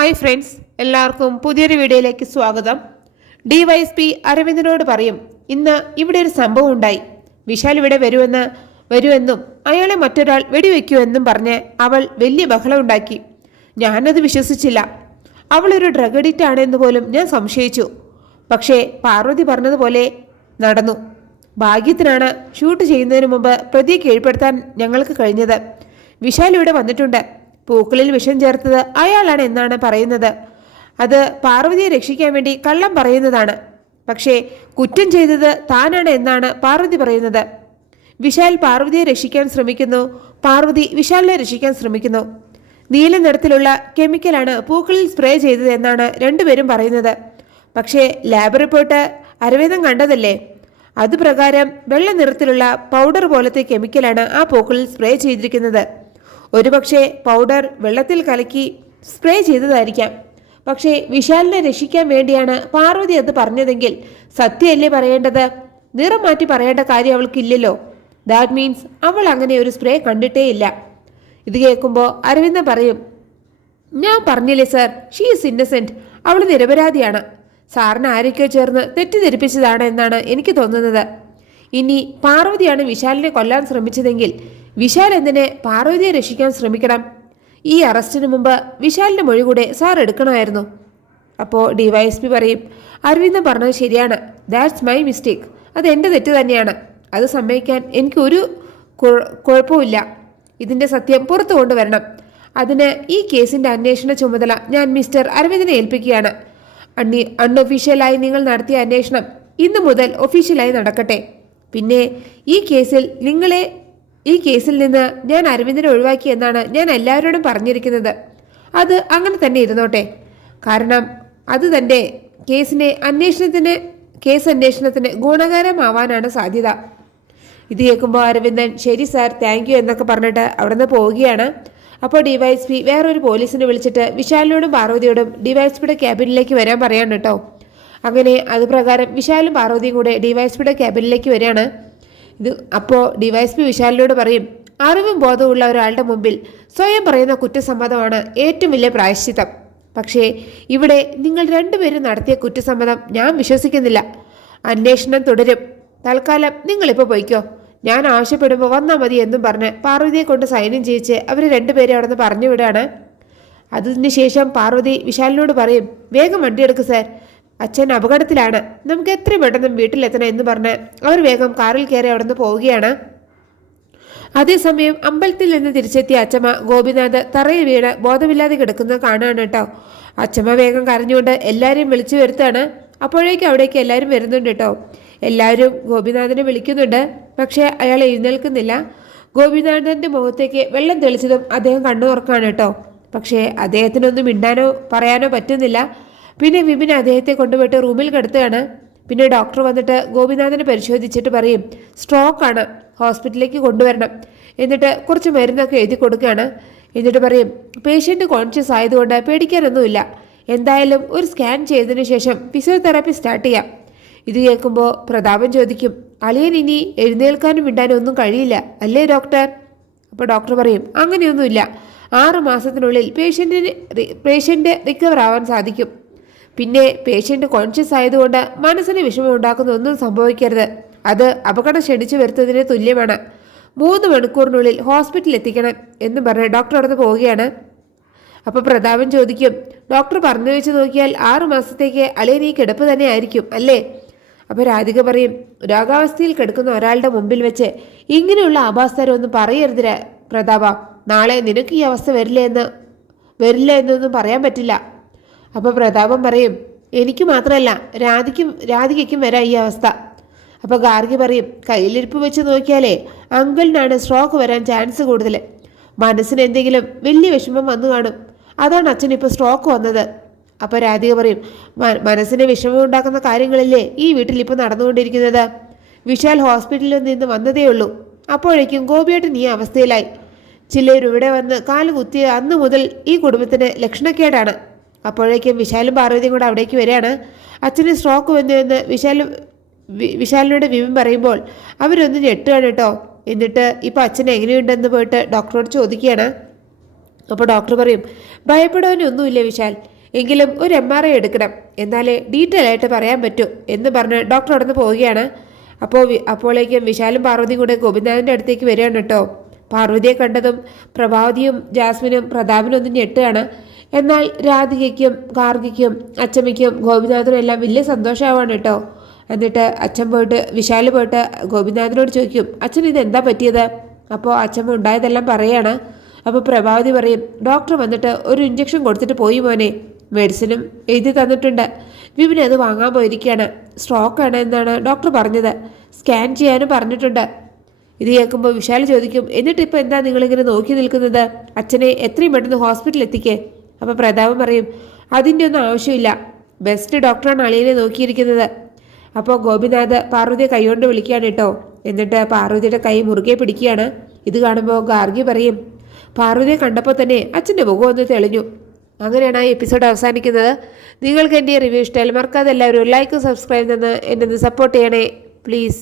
Hi friends എല്ലാവർക്കും പുതിയൊരു വീഡിയോയിലേക്ക് സ്വാഗതം. ഡി വൈസ് പി അരവിന്ദനോട് പറയും ഇന്ന് ഇവിടെ ഒരു സംഭവം ഉണ്ടായി. വിശാൽ ഇവിടെ വരുമെന്ന് വരുമെന്നും അയാളെ മറ്റൊരാൾ വെടിവെക്കുമെന്നും പറഞ്ഞ് അവൾ വലിയ ബഹളം ഉണ്ടാക്കി. ഞാനത് വിശ്വസിച്ചില്ല. അവളൊരു ഡ്രഗ് അഡിക്റ്റ് ആണെന്ന് പോലും ഞാൻ സംശയിച്ചു. പക്ഷേ പാർവതി പറഞ്ഞതുപോലെ നടന്നു. ഭാഗ്യത്തിനാണ് ഷൂട്ട് ചെയ്യുന്നതിന് മുമ്പ് പ്രതിയെ കീഴ്പ്പെടുത്താൻ ഞങ്ങൾക്ക് കഴിഞ്ഞത്. വിശാൽ ഇവിടെ വന്നിട്ടുണ്ട്. പൂക്കളിൽ വിഷം ചേർത്തത് അയാളാണ് എന്നാണ് പറയുന്നത്. അത് പാർവതിയെ രക്ഷിക്കാൻ വേണ്ടി കള്ളം പറയുന്നതാണ്. പക്ഷേ കുറ്റം ചെയ്തത് താനാണ് എന്നാണ് പാർവതി പറയുന്നത്. വിശാൽ പാർവതിയെ രക്ഷിക്കാൻ ശ്രമിക്കുന്നു. പാർവതി വിശാലിനെ രക്ഷിക്കാൻ ശ്രമിക്കുന്നു. നീല നിറത്തിലുള്ള കെമിക്കലാണ് പൂക്കളിൽ സ്പ്രേ ചെയ്തത് എന്നാണ് രണ്ടുപേരും പറയുന്നത്. പക്ഷേ ലാബ് റിപ്പോർട്ട് അരവേദം കണ്ടതല്ലേ? അതുപ്രകാരം വെള്ള നിറത്തിലുള്ള പൗഡർ പോലത്തെ കെമിക്കലാണ് ആ പൂക്കളിൽ സ്പ്രേ ചെയ്തിരിക്കുന്നത്. ഒരുപക്ഷെ പൗഡർ വെള്ളത്തിൽ കലക്കി സ്പ്രേ ചെയ്തതായിരിക്കാം. പക്ഷേ വിശാലിനെ രക്ഷിക്കാൻ വേണ്ടിയാണ് പാർവതി അത് പറഞ്ഞതെങ്കിൽ സത്യമല്ലേ പറയേണ്ടത്? നിറം മാറ്റി പറയേണ്ട കാര്യം അവൾക്കില്ലല്ലോ. ദാറ്റ് മീൻസ് അവൾ അങ്ങനെ ഒരു സ്പ്രേ കണ്ടിട്ടേയില്ല ഇത് കേൾക്കുമ്പോൾ അരവിന്ദൻ പറയും ഞാൻ പറഞ്ഞില്ലേ സർ ഷീ ഈസ് ഇന്നസെന്റ് അവൾ നിരപരാധിയാണ്. സാറിന് ആരൊക്കെയോ ചേർന്ന് തെറ്റിദ്ധരിപ്പിച്ചതാണ് എന്നാണ് എനിക്ക് തോന്നുന്നത്. ഇനി പാർവതിയാണ് വിശാലിനെ കൊല്ലാൻ ശ്രമിച്ചതെങ്കിൽ വിശാൽ എന്തിനെ പാർവതിയെ രക്ഷിക്കാൻ ശ്രമിക്കണം? ഈ അറസ്റ്റിന് മുമ്പ് വിശാലിന്റെ മൊഴി കൂടെ സാർ എടുക്കണമായിരുന്നു. അപ്പോൾ ഡിവൈഎസ്പി പറയും അരവിന്ദൻ പറഞ്ഞത് ശരിയാണ്. ദാറ്റ്സ് മൈ മിസ്റ്റേക്ക് അത് എന്റെ തെറ്റ് തന്നെയാണ്. അത് സമ്മതിക്കാൻ എനിക്ക് ഒരു കുഴപ്പമില്ല ഇതിന്റെ സത്യം പുറത്തു കൊണ്ടുവരണം. അതിന് ഈ കേസിന്റെ അന്വേഷണ ചുമതല ഞാൻ മിസ്റ്റർ അരവിന്ദനെ ഏൽപ്പിക്കുകയാണ്. അണ്ണി അൺഒഫീഷ്യലായി നിങ്ങൾ നടത്തിയ അന്വേഷണം ഇന്നു മുതൽ ഒഫീഷ്യലായി നടക്കട്ടെ. പിന്നെ ഈ കേസിൽ നിങ്ങളെ ഈ കേസിൽ നിന്ന് ഞാൻ അരവിന്ദനെ ഒഴിവാക്കി എന്നാണ് ഞാൻ എല്ലാവരോടും പറഞ്ഞിരിക്കുന്നത്. അത് അങ്ങനെ തന്നെ ഇരുന്നോട്ടെ. കാരണം അത് തന്റെ കേസിനെ അന്വേഷണത്തിന് കേസ് അന്വേഷണത്തിന് ഗുണകരമാവാനാണ് സാധ്യത. ഇത് കേൾക്കുമ്പോൾ അരവിന്ദൻ ശരി സാർ താങ്ക് യു എന്നൊക്കെ പറഞ്ഞിട്ട് അവിടുന്ന് പോവുകയാണ്. അപ്പോൾ ഡിവൈഎസ്പി വേറൊരു പോലീസിനെ വിളിച്ചിട്ട് വിശാലിനോടും പാർവതിയോടും ഡിവൈഎസ്പിയുടെ ക്യാബിനിലേക്ക് വരാൻ പറയാണ് കേട്ടോ. അങ്ങനെ അത് പ്രകാരം വിശാലും പാർവതിയും കൂടെ ഡിവൈഎസ്പിയുടെ ക്യാബിനിലേക്ക് വരികയാണ്. ഇത് അപ്പോൾ ഡിവൈഎസ്പി വിശാലിനോട് പറയും അറിവും ബോധമുള്ള ഒരാളുടെ മുമ്പിൽ സ്വയം പറയുന്ന കുറ്റസമ്മതമാണ് ഏറ്റവും വലിയ പ്രായശ്ചിത്തം. പക്ഷേ ഇവിടെ നിങ്ങൾ രണ്ടുപേരും നടത്തിയ കുറ്റസമ്മതം ഞാൻ വിശ്വസിക്കുന്നില്ല. അന്വേഷണം തുടരും. തൽക്കാലം നിങ്ങളിപ്പോൾ പോയിക്കോ. ഞാൻ ആവശ്യപ്പെടുമ്പോൾ വന്നാൽ മതി എന്നും പറഞ്ഞ് പാർവതിയെ കൊണ്ട് സൈന്യം ചെയ്യിച്ച് അവർ രണ്ടുപേരെ അവിടെ നിന്ന് പറഞ്ഞു വിടുകയാണ് അതിനുശേഷം പാർവതി വിശാലിനോട് പറയും വേഗം വണ്ടി എടുക്ക് സാർ. അച്ഛൻ അപകടത്തിലാണ്. നമുക്ക് എത്ര പെട്ടെന്ന് വീട്ടിലെത്തണം എന്ന് പറഞ്ഞ് അവർ വേഗം കാറിൽ കയറി അവിടെ നിന്ന് പോവുകയാണ്. അതേസമയം അമ്പലത്തിൽ നിന്ന് തിരിച്ചെത്തിയ അച്ചമ്മ ഗോപിനാഥ് തറയിൽ വീണ് ബോധമില്ലാതെ കിടക്കുന്നത് കാണാണ് കേട്ടോ. അച്ചമ്മ വേഗം കരഞ്ഞുകൊണ്ട് എല്ലാവരെയും വിളിച്ചു വരുത്താണ് അപ്പോഴേക്കും അവിടേക്ക് എല്ലാവരും വരുന്നുണ്ട് കേട്ടോ. എല്ലാവരും ഗോപിനാഥനെ വിളിക്കുന്നുണ്ട്. പക്ഷേ അയാൾ എഴുന്നേൽക്കുന്നില്ല. ഗോപിനാഥന്റെ മുഖത്തേക്ക് വെള്ളം തെളിച്ചതും അദ്ദേഹം കണ്ണു തുറക്കാണ് കേട്ടോ. പക്ഷേ അദ്ദേഹത്തിനൊന്നും മിണ്ടാനോ പറയാനോ പറ്റുന്നില്ല. പിന്നെ വിപിൻ അദ്ദേഹത്തെ കൊണ്ടുപോയിട്ട് റൂമിൽ കിടത്തുകയാണ്. പിന്നെ ഡോക്ടർ വന്നിട്ട് ഗോപിനാഥനെ പരിശോധിച്ചിട്ട് പറയും സ്ട്രോക്ക് ആണ്. ഹോസ്പിറ്റലിലേക്ക് കൊണ്ടുവരണം. എന്നിട്ട് കുറച്ച് മരുന്നൊക്കെ എഴുതി കൊടുക്കുകയാണ്. എന്നിട്ട് പറയും പേഷ്യന്റ് കോൺഷ്യസ് ആയതുകൊണ്ട് പേടിക്കാനൊന്നുമില്ല. എന്തായാലും ഒരു സ്കാൻ ചെയ്തതിനു ശേഷം ഫിസിയോതെറാപ്പി സ്റ്റാർട്ട് ചെയ്യാം. ഇത് കേൾക്കുമ്പോൾ പ്രതാപൻ ചോദിക്കും അളിയൻ ഇനി എഴുന്നേൽക്കാനും വിടാനും ഒന്നും കഴിയില്ല അല്ലേ ഡോക്ടർ? അപ്പോൾ ഡോക്ടർ പറയും അങ്ങനെയൊന്നുമില്ല. ആറ് മാസത്തിനുള്ളിൽ പേഷ്യന്റിന് പേഷ്യന്റ് റിക്കവർ ആവാൻ സാധിക്കും. പിന്നെ പേഷ്യന്റ് കോൺഷ്യസ് ആയതുകൊണ്ട് മനസ്സിന് വിഷമം ഉണ്ടാക്കുന്ന ഒന്നും സംഭവിക്കരുത്. അത് അപകടം ക്ഷണിച്ചു വരുത്തതിന് തുല്യമാണ്. മൂന്ന് മണിക്കൂറിനുള്ളിൽ ഹോസ്പിറ്റലിൽ എത്തിക്കണം എന്ന് പറഞ്ഞ് ഡോക്ടർ അടുത്ത് പോവുകയാണ്. അപ്പോൾ പ്രതാപൻ ചോദിക്കും ഡോക്ടർ പറഞ്ഞു വെച്ച് നോക്കിയാൽ ആറു മാസത്തേക്ക് അളിയൻ ഈ കിടപ്പ് തന്നെ ആയിരിക്കും അല്ലേ? അപ്പോൾ രാധിക പറയും രോഗാവസ്ഥയിൽ കിടക്കുന്ന ഒരാളുടെ മുമ്പിൽ വെച്ച് ഇങ്ങനെയുള്ള ആഭാസ്തരം ഒന്നും പറയരുത് പ്രതാപ. നാളെ നിനക്ക് ഈ അവസ്ഥ വരില്ല എന്ന് വരില്ല എന്നൊന്നും പറയാൻ പറ്റില്ല. അപ്പോൾ പ്രതാപം പറയും എനിക്ക് മാത്രമല്ല രാധിക്കും രാധികയ്ക്കും വരാം ഈ അവസ്ഥ. അപ്പോൾ ഗാർഗി പറയും കയ്യിലിരിപ്പ് വെച്ച് നോക്കിയാലേ അങ്കിളിനാണ് സ്ട്രോക്ക് വരാൻ ചാൻസ് കൂടുതൽ. മനസ്സിന് എന്തെങ്കിലും വലിയ വിഷമം വന്നു കാണും. അതാണ് അച്ഛൻ ഇപ്പോൾ സ്ട്രോക്ക് വന്നത്. അപ്പോൾ രാധിക പറയും "മ- മനസ്സിന് വിഷമം ഉണ്ടാക്കുന്ന കാര്യങ്ങളില്ലേ ഈ വീട്ടിൽ ഇപ്പോൾ നടന്നുകൊണ്ടിരിക്കുന്നത്? വിശാൽ ഹോസ്പിറ്റലിൽ നിന്ന് വന്നതേ ഉള്ളൂ. അപ്പോഴേക്കും ഗോപിയേട്ടൻ ഈ അവസ്ഥയിലായി. ചിലർ ഇവിടെ വന്ന് കാൽ കുത്തിയ അന്ന് മുതൽ ഈ കുടുംബത്തിന് ലക്ഷണക്കേടാണ്. അപ്പോഴേക്കും വിശാലും പാർവതിയും കൂടെ അവിടേക്ക് വരികയാണ്. അച്ഛന് സ്ട്രോക്ക് വന്നു എന്ന് വിശാൽ വിശാലിനോട് വിമൻ പറയുമ്പോൾ അവരൊന്ന് ഞെട്ടുകയാണ് കേട്ടോ. എന്നിട്ട് ഇപ്പം അച്ഛൻ എങ്ങനെയുണ്ടെന്ന് പോയിട്ട് ഡോക്ടറോട് ചോദിക്കുകയാണ്. അപ്പോൾ ഡോക്ടർ പറയും ഭയപ്പെടാനൊന്നുമില്ല വിശാൽ. എങ്കിലും ഒരു എം ആർ ഐ എടുക്കണം. എന്നാലേ ഡീറ്റെയിൽ ആയിട്ട് പറയാൻ പറ്റൂ എന്ന് പറഞ്ഞ് ഡോക്ടർ അവിടെ നിന്ന് പോവുകയാണ് അപ്പോൾ അപ്പോഴേക്കും വിശാലും പാർവതിയും കൂടെ ഗോപിനാഥിന്റെ അടുത്തേക്ക് വരികയാണ് കേട്ടോ. പാർവതിയെ കണ്ടതും പ്രഭാവതിയും ജാസ്മിനും പ്രതാപനും ഒന്നും ഞെട്ടുകയാണ്. എന്നാൽ രാധികയ്ക്കും ഗാർഗിക്കും അച്ചമ്മയ്ക്കും ഗോപിനാഥനും എല്ലാം വലിയ സന്തോഷമാവാണ് കേട്ടോ. എന്നിട്ട് അച്ഛൻ പോയിട്ട് വിശാൽ പോയിട്ട് ഗോപിനാഥനോട് ചോദിക്കും അച്ഛൻ ഇത് എന്താ പറ്റിയത്? അപ്പോൾ അച്ഛമ്മ ഉണ്ടായതെല്ലാം പറയാണ്. അപ്പോൾ പ്രഭാവതി പറയും ഡോക്ടർ വന്നിട്ട് ഒരു ഇഞ്ചക്ഷൻ കൊടുത്തിട്ട് പോയി മോനെ. മെഡിസിനും എഴുതി തന്നിട്ടുണ്ട്. വിപിന് അത് വാങ്ങാൻ പോയിരിക്കുകയാണ് സ്ട്രോക്കാണ് എന്നാണ് ഡോക്ടർ പറഞ്ഞത്. സ്കാൻ ചെയ്യാനും പറഞ്ഞിട്ടുണ്ട്. ഇത് കേൾക്കുമ്പോൾ വിശാൽ ചോദിക്കും എന്നിട്ട് ഇപ്പോൾ എന്താ നിങ്ങളിങ്ങനെ നോക്കി നിൽക്കുന്നത്? അച്ഛനെ എത്രയും പെട്ടെന്ന് ഹോസ്പിറ്റലിൽ എത്തിക്കേ. അപ്പോൾ പ്രതാപ് പറയും അതിന്റെ ഒന്നും ആവശ്യമില്ല. ബെസ്റ്റ് ഡോക്ടറാണ് അളിയനെ നോക്കിയിരിക്കുന്നത്. അപ്പോൾ ഗോപിനാഥ് പാർവതിയെ കൈകൊണ്ട് വിളിക്കുകയാണ് കേട്ടോ. എന്നിട്ട് പാർവതിയുടെ കൈ മുറുകെ പിടിക്കുകയാണ്. ഇത് കാണുമ്പോൾ ഗാർഗി പറയും പാർവതിയെ കണ്ടപ്പോൾ തന്നെ അച്ഛന്റെ മുഖം ഒന്ന് തെളിഞ്ഞു. അങ്ങനെയാണ് ആ എപ്പിസോഡ് അവസാനിക്കുന്നത്. നിങ്ങൾക്ക് എന്റെ റിവ്യൂ ഇഷ്ടമായാലും മറക്കാതെ എല്ലാവരും ലൈക്ക് സബ്സ്ക്രൈബ് തന്ന് എന്നെ സപ്പോർട്ട് ചെയ്യണേ. പ്ലീസ്